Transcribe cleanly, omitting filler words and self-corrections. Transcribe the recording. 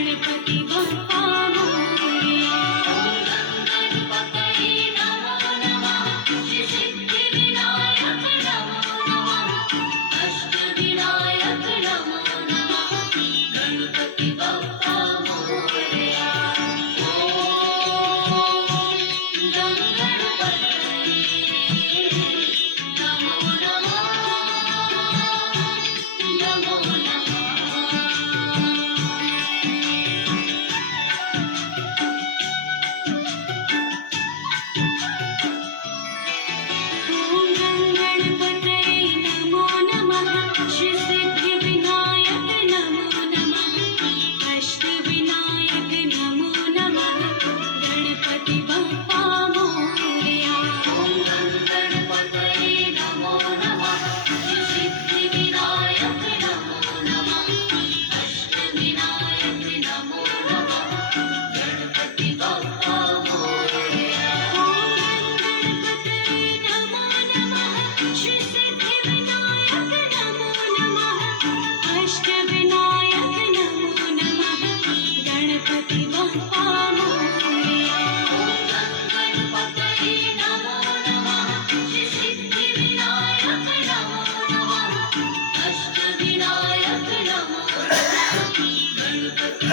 गणपति बप्पा मोरया। गणपतये नमो नमः, श्री सिद्धि विनायक नमो नमः, अष्टविनायक नमो नमः, गणपति बप्पा मोरया। ओम गं गणपतये नमो नमः, नमो नमः। ॐ गणपतये नमो नमः, श्री सिद्धि विनायक नमो नमः, अष्टविनायक नमो नमः, गणपति बप्पा मोरया। ॐ गणपतये नमो नमः, श्री सिद्धि विनायक नमो नमः, अष्टविनायक नमो नमः, गणपति बप्पा मोरया। गणपतये नमो नमः, श्री सिद्धि विनायक नमो नमः, अष्टविनायक नमो नमः, गणपति बप्पा मोरया। गणपतये नमो नमः, श्री सिद्धि विनायक नमो नमः, अष्टविनायक नमो नमः, गणपति